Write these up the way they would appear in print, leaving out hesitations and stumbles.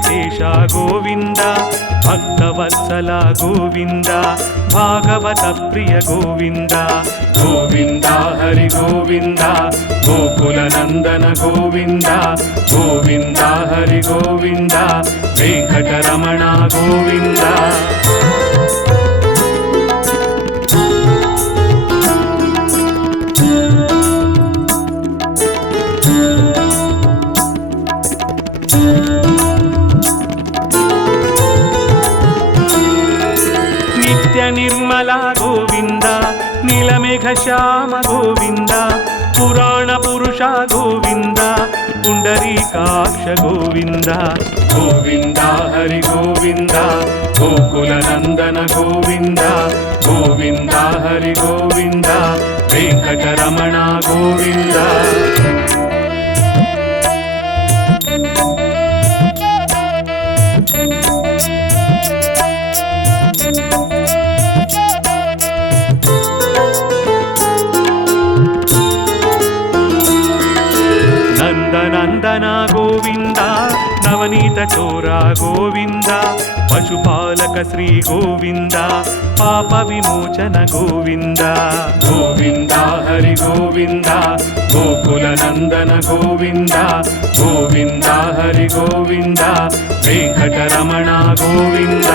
ವೆಂಕಟೇಶ ಗೋವಿಂದ ಭಕ್ತವತ್ಸಲ ಗೋವಿಂದ ಭಾಗವತ ಪ್ರಿಯ ಗೋವಿಂದ ಗೋವಿಂದ ಹರಿ ಗೋವಿಂದ ಗೋಕುಲ ನಂದನ ಗೋವಿಂದ ಗೋವಿಂದ ಹರಿ ಗೋವಿಂದ ವೆಂಕಟರಮಣ ಗೋವಿಂದ ನಿತ್ಯ ನಿರ್ಮಲ ಗೋವಿಂದ ನೀಲಮೇಘ ಶ್ಯಾಮ ಗೋವಿಂದ ಪುರಾಣ ಪುರುಷ ಗೋವಿಂದ ಪುಂಡರೀಕಾಕ್ಷ ಗೋವಿಂದ ಗೋವಿಂದ ಹರಿ ಗೋವಿಂದ ಗೋಕುಲ ನಂದನ ಗೋವಿಂದ ಗೋವಿಂದ ಹರಿ ಗೋವಿಂದ ವೆಂಕಟರಮಣ ಗೋವಿಂದ ನಂದನ ಗೋವಿಂದ ನವನೀತ ಚೋರ ಗೋವಿಂದ ಪಶುಪಾಲಕ ಶ್ರೀ ಗೋವಿಂದ ಪಾಪ ವಿಮೋಚನ ಗೋವಿಂದ ಗೋವಿಂದ ಹರಿ ಗೋವಿಂದ ಗೋಕುಲ ನಂದನ ಗೋವಿಂದ ಗೋವಿಂದ ಹರಿ ಗೋವಿಂದ ವೆಂಕಟರಮಣ ಗೋವಿಂದ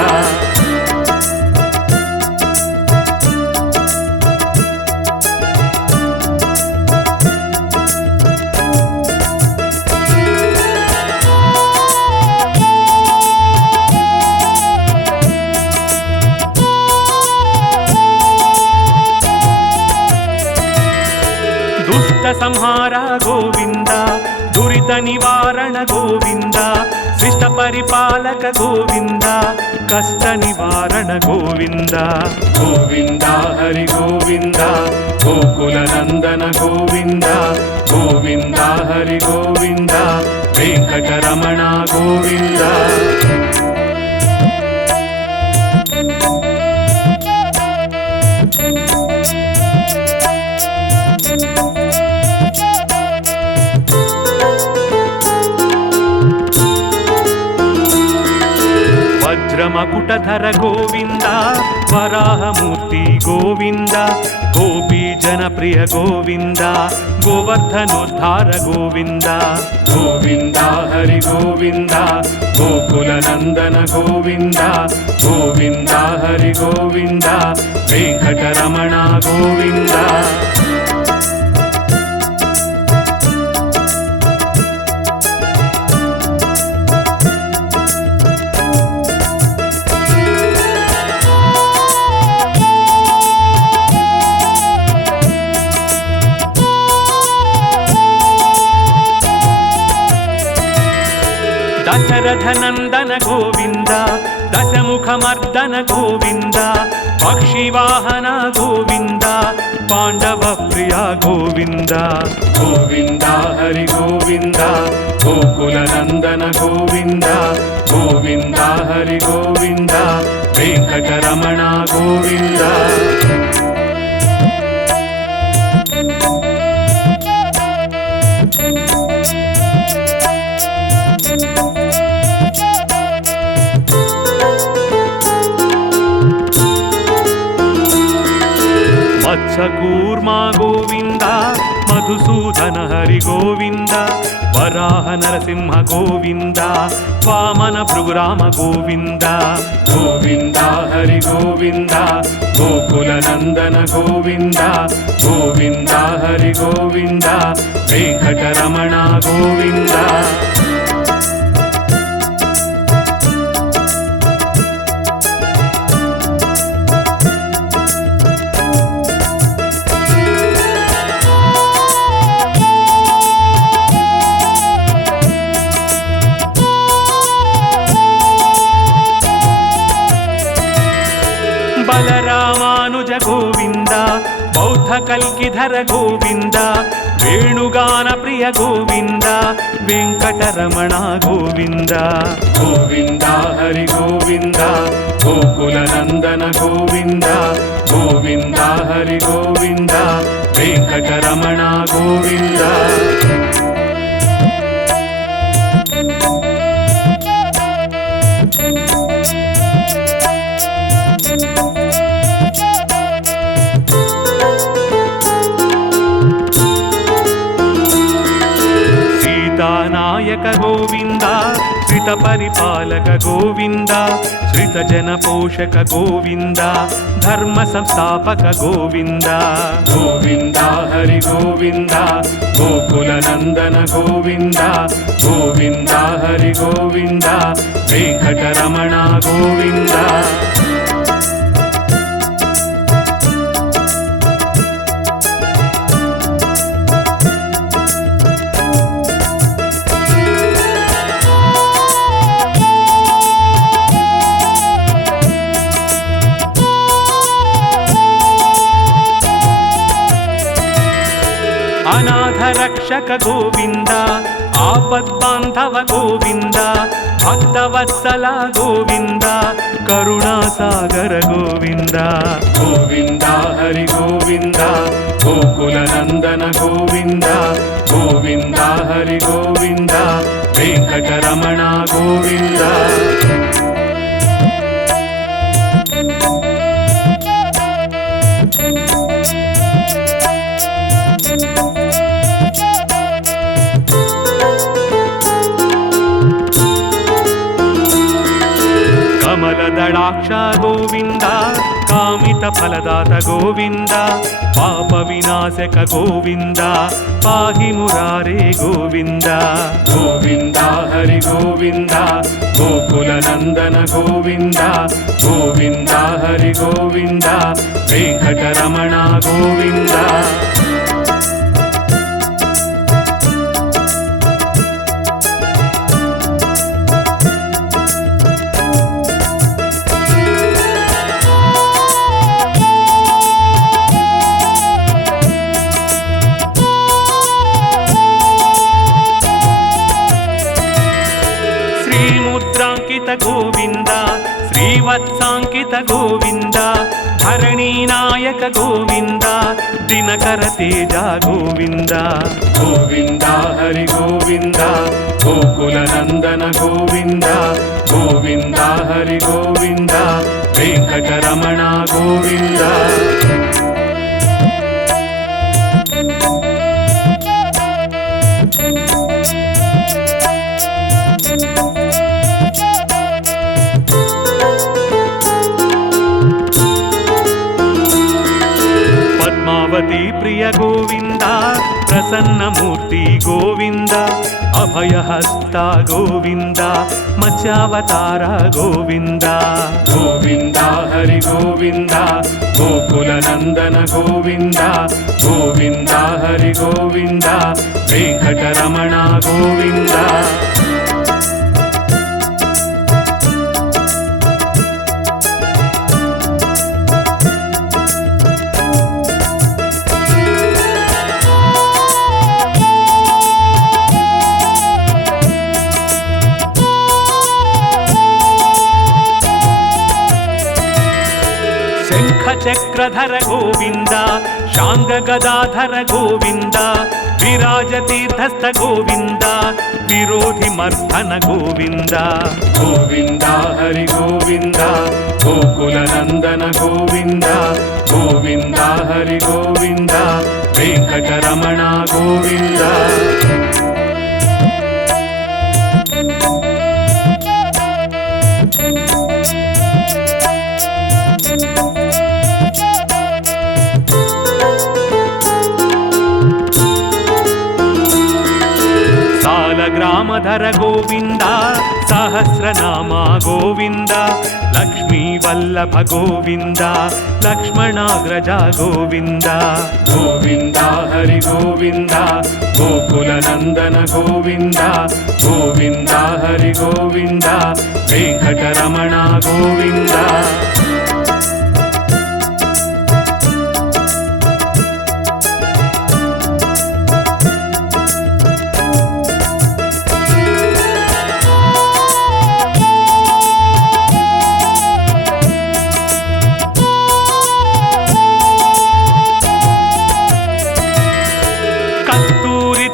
ದುಷ್ಟ ಸಂಹಾರ ಗೋವಿಂದ ದುರಿತ ನಿವಾರಣ ಗೋವಿಂದ ಶಿಷ್ಟ ಪರಿಪಾಲಕ ಗೋವಿಂದ ಕಷ್ಟ ನಿವಾರಣ ಗೋವಿಂದ ಗೋವಿಂದ ಹರಿ ಗೋವಿಂದ ಗೋಕುಲ ನಂದನ ಗೋವಿಂದ ಗೋವಿಂದ ಹರಿ ಗೋವಿಂದ ವೆಂಕಟರಮಣ ಗೋವಿಂದ ವಜ್ರಮಕುಟಧರ ಗೋವಿಂದ ವರಾಹಮೂರ್ತಿ ಗೋವಿಂದ ಗೋಪಿ ಜನಪ್ರಿಯ ಗೋವಿಂದ ಗೋವರ್ಧನೋದ್ಧಾರ ಗೋವಿಂದ ಗೋವಿಂದ ಹರಿ ಗೋವಿಂದ ಗೋಕುಲ ನಂದನ ಗೋವಿಂದ ಗೋವಿಂದ ಹರಿ ಗೋವಿಂದ ವೆಂಕಟರಮಣ ಗೋವಿಂದ ದಶರಥ ನಂದನ ಗೋವಿಂದ ದಶಮುಖ ಮರ್ದನ ಗೋವಿಂದ ಪಕ್ಷಿವಾಹನ ಗೋವಿಂದ ಪಾಂಡವ ಪ್ರಿಯ ಗೋವಿಂದ ಗೋವಿಂದ ಹರಿ ಗೋವಿಂದ ಗೋಕುಲ ನಂದನ ಗೋವಿಂದ ಗೋವಿಂದ ಹರಿ ಗೋವಿಂದ ವೆಂಕಟರಮಣ ಗೋವಿಂದ ಮತ್ಸ್ಯಕೂರ್ಮ ಗೋವಿಂದ ಮಧುಸೂದನ ಹರಿ ಗೋವಿಂದ ವರಾಹ ನರಸಿಂಹ ಗೋವಿಂದ ವಾಮನ ಭೃಗುರಾಮ ಗೋವಿಂದ ಗೋವಿಂದ ಹರಿ ಗೋವಿಂದ ಗೋಕುಲ ನಂದನ ಗೋವಿಂದ ಗೋವಿಂದ ಹರಿ ಗೋವಿಂದ ವೆಂಕಟರಮಣ ಗೋವಿಂದ ಬಲರಾಮಾನುಜ ಗೋವಿಂದ ಬೌದ್ಧ ಕಲ್ಕಿಧರ ಗೋವಿಂದ ವೇಣುಗಾನ ಪ್ರಿಯ ಗೋವಿಂದ ವೆಂಕಟರಮಣ ಗೋವಿಂದ ಗೋವಿಂದ ಹರಿ ಗೋವಿಂದ ಗೋಕುಲ ನಂದನ ಗೋವಿಂದ ಗೋವಿಂದ ಹರಿ ಗೋವಿಂದ ವೆಂಕಟರಮಣ ಗೋವಿಂದ నాయక గోవింద శ్రిత పరిపాలక గోవింద శ్రిత జన పోషక గోవింద ధర్మ సంస్థాపక గోవింద గోవింద హరి గోవింద గోకుల నందన గోవింద గోవింద హరి గోవింద వెంకటరమణ గోవింద అనాథ రక్షక గోవింద ఆపద్బాంధవ గోవింద భక్తవత్సల గోవింద కరుణాసాగర గోవింద గోవింద హరి గోవింద గోకుల నందన గోవింద గోవింద హరి గోవింద వెంకటరమణ గోవింద కమలదళాక్ష గోవింద కామిత ఫలదాత గోవింద పాప వినాశక గోవింద పాహి మురారే గోవింద గోవింద హరి గోవింద గోకుల నందన గోవింద గోవింద హరి గోవింద వెంకటరమణ గోవింద శ్రీముద్రాంకిత గోవింద శ్రీవత్సాంకిత గోవింద ధరణీ నాయక గోవింద దినకర తేజ గోవింద గోవింద హరి గోవింద గోకుల నందన గోవింద గోవింద హరి గోవింద వెంకటరమణ గోవింద పద్మావతి ప్రియ గోవింద ప్రసన్నమూర్తి గోవింద అభయహస్త గోవింద మత్స్యావతార గోవింద గోవింద హరి గోవింద గోకుల నందన గోవింద గోవింద హరి గోవింద వెంకటరమణ గోవింద శంఖ చక్రధర గోవింద శాంగ గదాధర గోవింద విరాజ తీర్థస్థ గోవింద విరోధి మర్ధన గోవింద గోవింద హరి గోవింద గోకుల నందన గోవింద గోవింద హరి గోవింద వెంకటరమణ గోవింద గ్రామధర గోవింద సహస్రనామ గోవింద లక్ష్మీ వల్లభ గోవింద లక్ష్మణాగ్రజ గోవింద గోవింద హరి గోవింద గోకుల నందన గోవింద గోవింద హరి గోవింద వెంకటరమణ గోవింద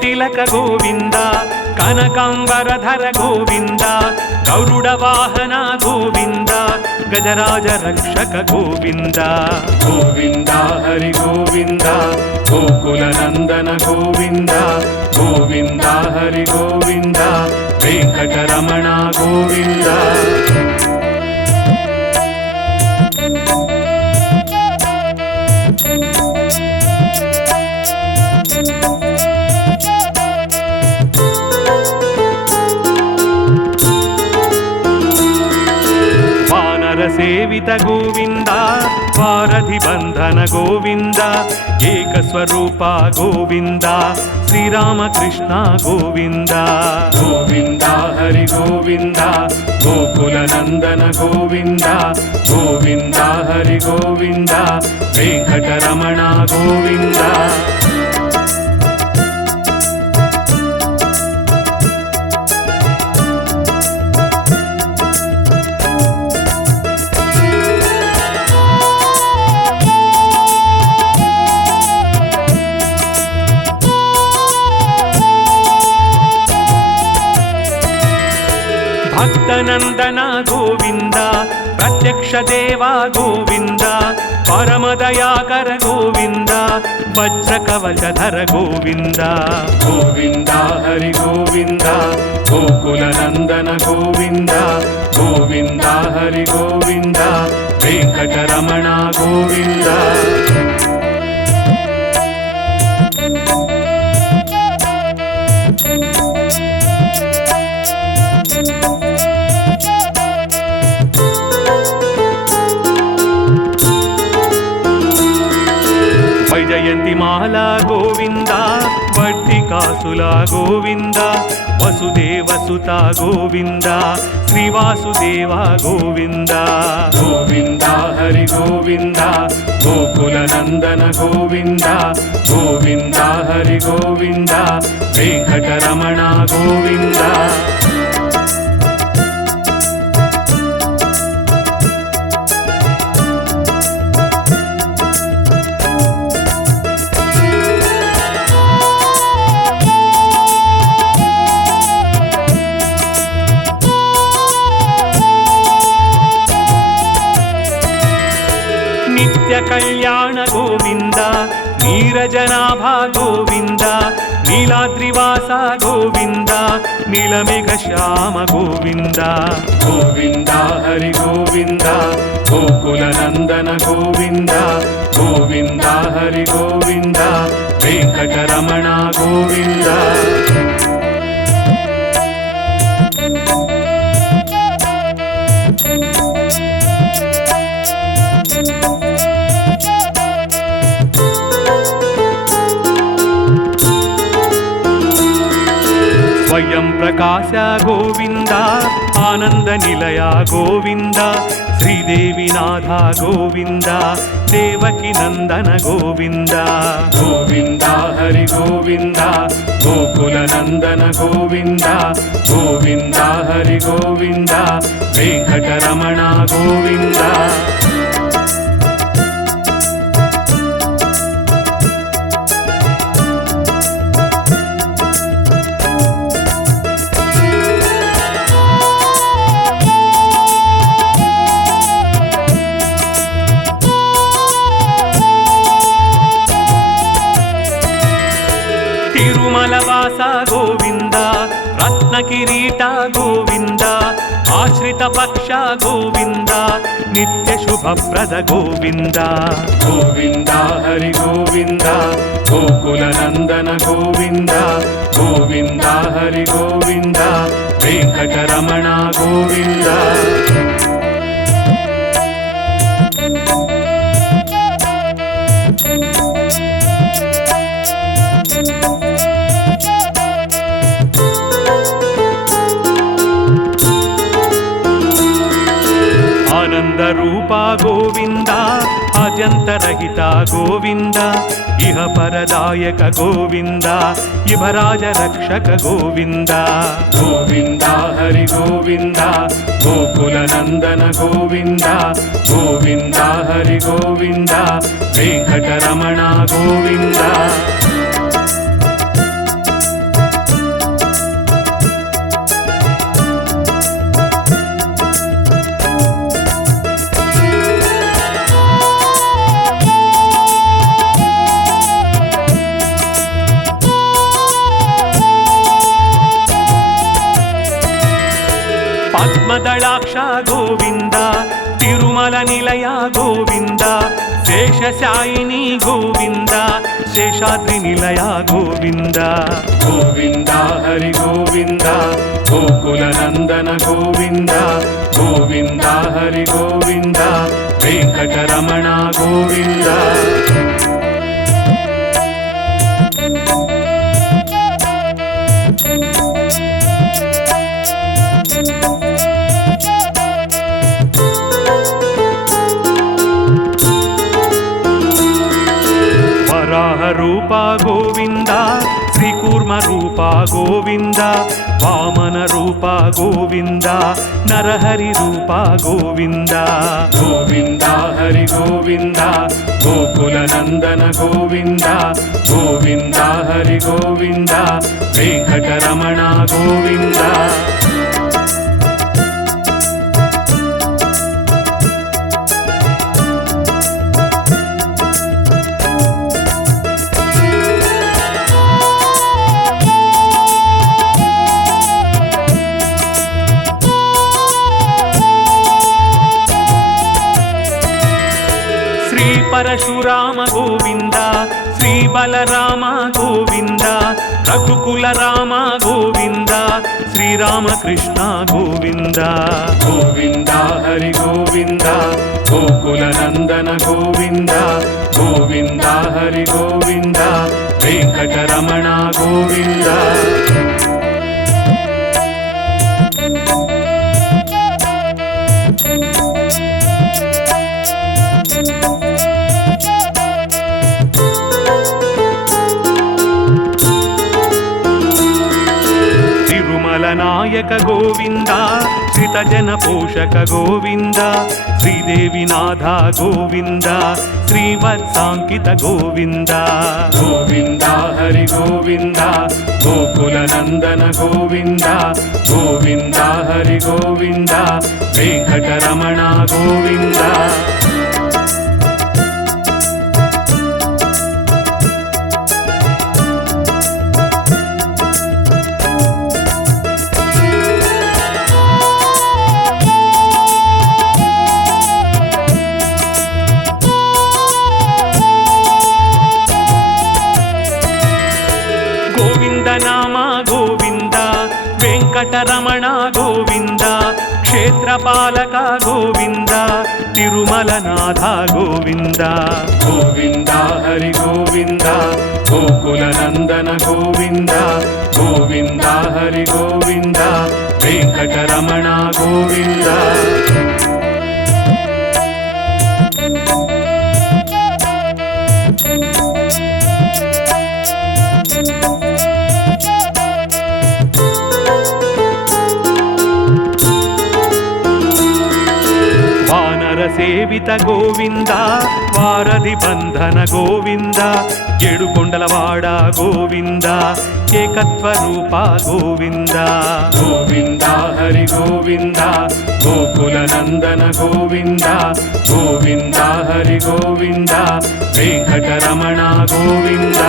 తిలక గోవింద కనకాంబరధర గోవింద గరుడ వాహన గోవింద గజరాజ రక్షక గోవింద గోవింద హరి గోవింద గోకుల నందన గోవింద గోవింద హరి గోవింద వెంకటరమణ గోవింద సేవిత గోవింద వారధి బంధన గోవింద ఏకస్వరూప గోవింద శ్రీరామకృష్ణ గోవింద గోవింద హరి గోవింద గోకుల నందన గోవింద గోవింద హరి గోవింద వెంకటరమణ గోవింద భక్తనందన గోవింద ప్రత్యక్ష దేవ గోవింద పరమదయాకర గోవింద వజ్ర కవచధర గోవింద గోవింద హరి గోవింద గోకుల నందన గోవింద గోవింద హరి గోవింద వెంకటరమణ గోవింద వైజయంతి మాల గోవింద వర్తికాసుల గోవింద వసుదేవసుత గోవింద శ్రీవాసుదేవ గోవింద గోవింద హరి గోవింద గోకుల నందన గోవింద గోవింద హరి గోవింద వెంకటరమణ గోవింద నిత్య కళ్యాణ గోవింద నీరజనాభ గోవింద నీలాద్రివాస గోవింద నీలమేఘ శ్యామ గోవింద గోవింద హరి గోవింద గోకుల నందన గోవింద గోవింద హరి గోవింద వెంకటరమణ గోవింద స్వయం ప్రకాశ గోవింద ఆనంద నిలయ గోవింద శ్రీదేవినాథ గోవింద దేవకి నందన గోవింద గోవింద హరి గోవింద గోకుల నందన గోవింద గోవింద హరి గోవింద వెంకటరమణ గోవింద తిరుమలవాస గోవింద రత్నకిరీట గోవింద ఆశ్రిత పక్ష గోవింద నిత్య శుభప్రద గోవింద గోవింద హరి గోవింద గోకుల నందన గోవింద గోవింద హరి గోవింద వెంకటరమణ గోవింద ఆనంద రూప గోవింద ఆద్యంతరహిత గోవింద ఇహ పరదాయక గోవింద ఇభరాజ రక్షక గోవింద గోవింద హరి గోవింద గోకుల నందన గోవింద గోవింద హరి గోవింద వెంకటరమణ గోవింద ಗೋವಿಂದ ಶೇಷಶಾಯಿನಿ ಗೋವಿಂದ ಶೇಷಾದ್ರಿ ನಿಲಯ ಗೋವಿಂದ ಗೋವಿಂದ ಹರಿ ಗೋವಿಂದ ಗೋಕುಲ ನಂದನ ಗೋವಿಂದ ಗೋವಿಂದ ಹರಿ ಗೋವಿಂದ ವೆಂಕಟರಮಣ ಗೋವಿಂದ ವರಾಹ ರೂಪ ಗೋವಿಂದ ಶ್ರೀಕೂರ್ಮ ರೂಪ ಗೋವಿಂದ ವಾಮನ ರೂಪ ಗೋವಿಂದ ನರಹರಿ ರೂಪ ಗೋವಿಂದ ಗೋವಿಂದ ಹರಿ ಗೋವಿಂದ ಗೋಕುಲ ನಂದನ ಗೋವಿಂದ ಗೋವಿಂದ ಹರಿ ಗೋವಿಂದ ವೆಂಕಟರಮಣ ಗೋವಿಂದ ಪರಶುರಾಮ ಗೋವಿಂದ ಶ್ರೀ ಬಲರಾಮ ಗೋವಿಂದ ರಘುಕುಲ ರಾಮ ಗೋವಿಂದ ಶ್ರೀರಾಮಕೃಷ್ಣ ಗೋವಿಂದ ಗೋವಿಂದ ಹರಿ ಗೋವಿಂದ ಗೋಕುಲ ನಂದನ ಗೋವಿಂದ ಗೋವಿಂದ ಹರಿ ಗೋವಿಂದ ವೆಂಕಟರಮಣ ಗೋವಿಂದ ನಾಯಕ ಗೋವಿಂದ ಶ್ರಿತಜನ ಪೋಷಕ ಗೋವಿಂದ ಶ್ರೀದೇವಿನಾಥ ಗೋವಿಂದ ಶ್ರೀವತ್ಸಾಂಕಿತ ಗೋವಿಂದ ಗೋವಿಂದ ಹರಿ ಗೋವಿಂದ ಗೋಕುಲ ನಂದನ ಗೋವಿಂದ ಗೋವಿಂದ ಹರಿ ಗೋವಿಂದ ವೆಂಕಟರಮಣ ಗೋವಿಂದ ನಾಮ ಗೋವಿಂದ ವೆಂಕಟರಮಣ ಗೋವಿಂದ ಕ್ಷೇತ್ರಪಾಲಕ ಗೋವಿಂದ ತಿರುಮಲನಾಥ ಗೋವಿಂದ ಗೋವಿಂದ ಹರಿ ಗೋವಿಂದ ಗೋಕುಲ ನಂದನ ಗೋವಿಂದ ಗೋವಿಂದ ಹರಿ ಗೋವಿಂದ ವೆಂಕಟರಮಣ ಗೋವಿಂದ ಸೇವಿತ ಗೋವಿಂದ ವಾರಧಿ ಬಂಧನ ಗೋವಿಂದ ಏಡುಕೊಂಡಲವಾಡ ಗೋವಿಂದ ಏಕತ್ವ ರೂಪ ಗೋವಿಂದ ಗೋವಿಂದ ಹರಿ ಗೋವಿಂದ ಗೋಕುಲ ನಂದನ ಗೋವಿಂದ ಗೋವಿಂದ ಹರಿ ಗೋವಿಂದ ವೆಂಕಟರಮಣ ಗೋವಿಂದ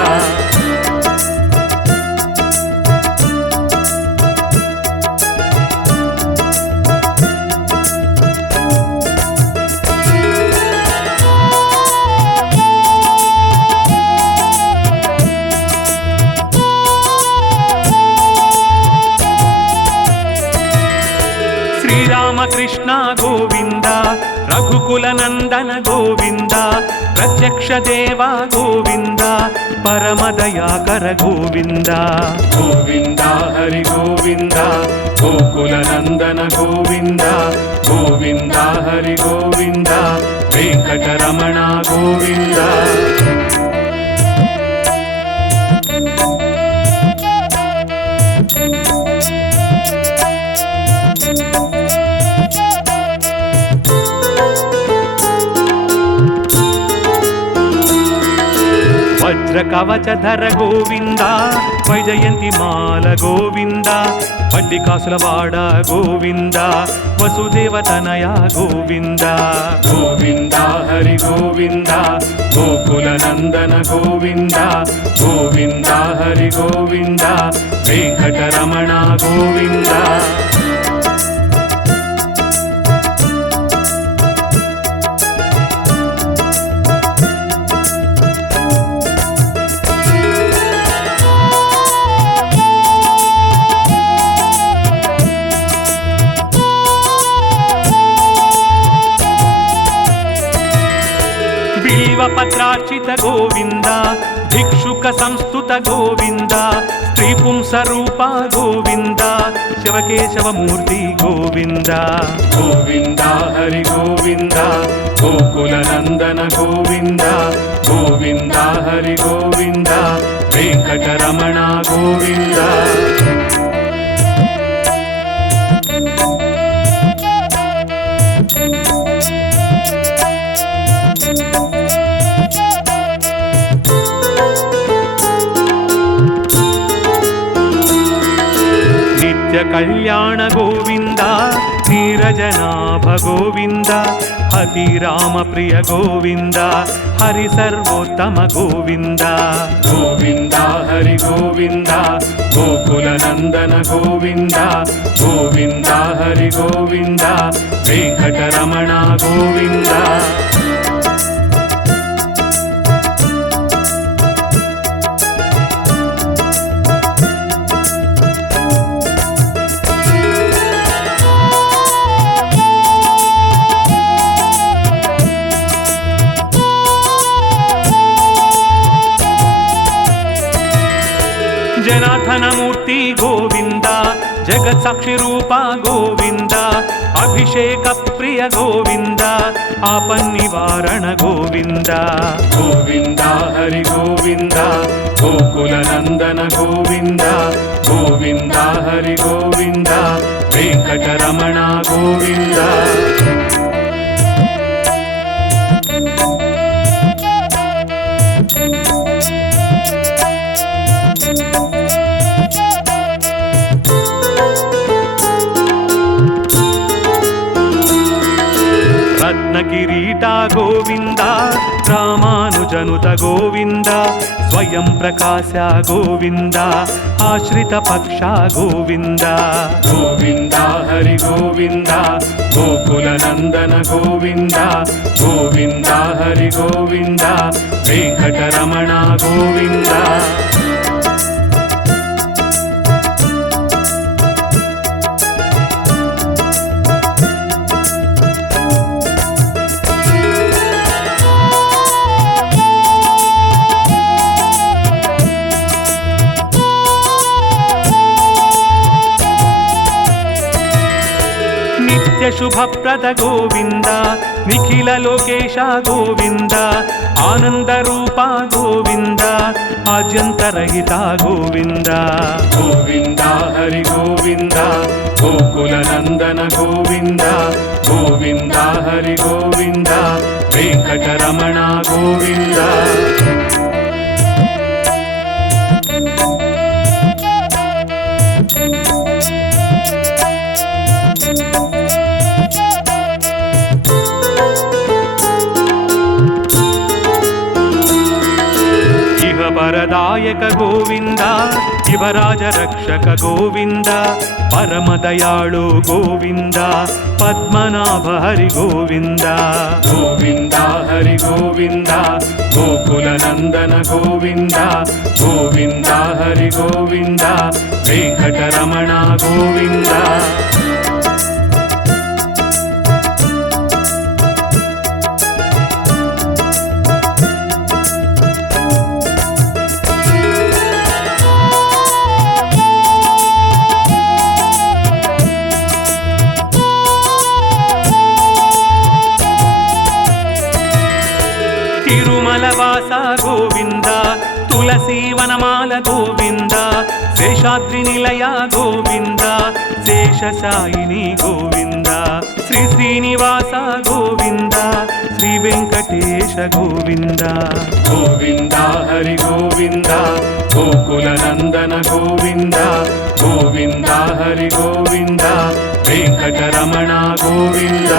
ಶ್ರೀರಾಮಕೃಷ್ಣ ಗೋವಿಂದ ರಘುಕುಲ ನಂದನ ಗೋವಿಂದ ಪ್ರತ್ಯಕ್ಷ ದೇವ ಗೋವಿಂದ ಪರಮದಯಾಕರ ಗೋವಿಂದ ಗೋವಿಂದ ಹರಿ ಗೋವಿಂದ ಗೋಕುಲ ನಂದನ ಗೋವಿಂದ ಗೋವಿಂದ ಹರಿ ಗೋವಿಂದ ವೆಂಕಟರಮಣ ಗೋವಿಂದ ವಜ್ರ ಕವಚಧರ ಗೋವಿಂದ ವೈಜಯಂತಿ ಮಾಲ ಗೋವಿಂದ ಪಂಡಿಕಾಸುಲವಾಡ ಗೋವಿಂದ ವಸುದೇವತನಯ ಗೋವಿಂದ ಗೋವಿಂದ ಹರಿ ಗೋವಿಂದ ಗೋಕುಲ ನಂದನ ಗೋವಿಂದ ಗೋವಿಂದ ಹರಿ ಗೋವಿಂದ ವೆಂಕಟರಮಣ ಗೋವಿಂದ ಗೋವಿಂದ ಭಿಕ್ಷುಕ ಸಂಸ್ತುತ ಗೋವಿಂದ ಸ್ತ್ರೀ ಪುಂಸರೂಪ ಗೋವಿಂದ ಶಿವಕೇಶವಮೂರ್ತಿ ಗೋವಿಂದ ಗೋವಿಂದ ಹರಿ ಗೋವಿಂದ ಗೋಕುಲ ನಂದನ ಗೋವಿಂದ ಗೋವಿಂದ ಹರಿ ಗೋವಿಂದ ವೆಂಕಟರಮಣ ಗೋವಿಂದ ನಿತ್ಯ ಕಲ್ಯಾಣ ಗೋವಿಂದ ನೀರಜನಾಭ ಗೋವಿಂದ ಅತಿರಾಮ ಪ್ರಿಯ ಗೋವಿಂದ ಹರಿ ಸರ್ವೋತ್ತಮ ಗೋವಿಂದ ಗೋವಿಂದ ಹರಿ ಗೋವಿಂದ ಗೋಕುಲ ನಂದನ ಗೋವಿಂದ ಗೋವಿಂದ ಹರಿ ಗೋವಿಂದ ವೆಂಕಟರಮಣ ಗೋವಿಂದ ಜನಾರ್ದನ ಮೂರ್ತಿ ಗೋವಿಂದ ಜಗತ್ ಸಾಕ್ಷಿ ರೂಪ ಗೋವಿಂದ ಅಭಿಷೇಕ ಪ್ರಿಯ ಗೋವಿಂದ ಆಪನ್ನಿವಾರಣ ಗೋವಿಂದ ಗೋವಿಂದ ಹರಿ ಗೋವಿಂದ ಗೋಕುಲ ನಂದನ ಗೋವಿಂದ ಗೋವಿಂದ ಹರಿ ಗೋವಿಂದ ವೆಂಕಟರಮಣ ಗೋವಿಂದ ರತ್ನ ಕಿರೀಟ ಗೋವಿಂದ ರಾಮಾನುಜನುತ ಗೋವಿಂದ ಸ್ವಯಂ ಪ್ರಕಾಶ ಗೋವಿಂದ ಆಶ್ರಿತ ಪಕ್ಷ ಗೋವಿಂದ ಗೋವಿಂದ ಹರಿ ಗೋವಿಂದ ಗೋಕುಲ ನಂದನ ಗೋವಿಂದ ಗೋವಿಂದ ಹರಿ ಗೋವಿಂದ ವೆಂಕಟರಮಣ ಗೋವಿಂದ ನಿತ್ಯ ಶುಭಪ್ರದ ಗೋವಿಂದ ನಿಖಿಲ ಲೋಕೇಶ ಗೋವಿಂದ ಆನಂದ ರೂಪ ಗೋವಿಂದ ಆದ್ಯಂತರಹಿತ ಗೋವಿಂದ ಗೋವಿಂದ ಹರಿ ಗೋವಿಂದ ಗೋಕುಲ ನಂದನ ಗೋವಿಂದ ಗೋವಿಂದ ಹರಿ ಗೋವಿಂದ ವೆಂಕಟರಮಣ ಗೋವಿಂದ ಪರದಾಯಕ ಗೋವಿಂದ ಶಿವರಾಜ ರಕ್ಷಕ ಗೋವಿಂದ ಪರಮದಯಾಳು ಗೋವಿಂದ ಪದ್ಮನಾಭ ಹರಿ ಗೋವಿಂದ ಗೋವಿಂದ ಹರಿ ಗೋವಿಂದ ಗೋಕುಲ ನಂದನ ಗೋವಿಂದ ಗೋವಿಂದ ಹರಿ ಗೋವಿಂದ ವೆಂಕಟರಮಣ ಗೋವಿಂದ ತಿರುಮಲವಾಸ ಗೋವಿಂದ ತುಳಸಿ ವನಮಾಲ ಗೋವಿಂದ ಶೇಷಾದ್ರಿ ನಿಲಯ ಗೋವಿಂದ ಶೇಷಶಾಯಿನಿ ಗೋವಿಂದ ಶ್ರೀ ಶ್ರೀನಿವಾಸ ಗೋವಿಂದ ಶ್ರೀ ವೆಂಕಟೇಶ ಗೋವಿಂದ ಗೋವಿಂದ ಹರಿ ಗೋವಿಂದ ಗೋಕುಲ ನಂದನ ಗೋವಿಂದ ಗೋವಿಂದ ಹರಿ ಗೋವಿಂದ ವೆಂಕಟರಮಣ ಗೋವಿಂದ